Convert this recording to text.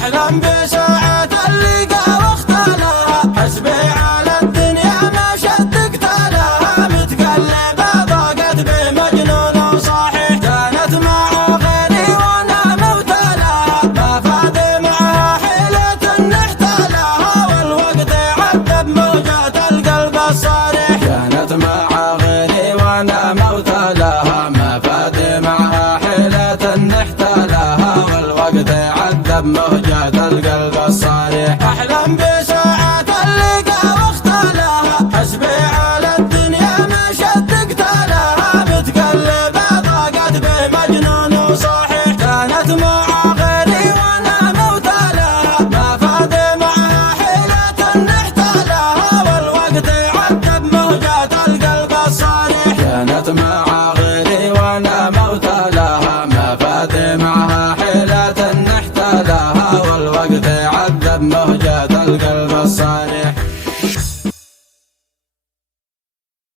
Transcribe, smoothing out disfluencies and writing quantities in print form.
أحلم بساعة اللقا واختلاها، حسبي على الدنيا ما شدقت لها، متقلبة ضاقت بمجنون وصحيح، كانت مع غيري وانا مبتلاها، ما فاد معها حيلة نحتالها، والوقت عذب موجات القلب الصريح، كانت مع غيري وانا مبتلاها، ما فاد معها حيلة نحتالها، والوقت عذب موجات القلب الصريح. أحلم بساعة اللقا واختلاها، حسبي على الدنيا ما شدقت لها، متقلبة ضاقت بمجنون وصحيح، كانت مع غيري وانا مبتلاها، ما فاد معها حيلة نحتالها، والوقت عذب موجات القلب الصريح، كانت مع غيري وانا مبتلاها، ما فاد معها حيلة نحتالها، والوقت عذب موجات القلب الصريح.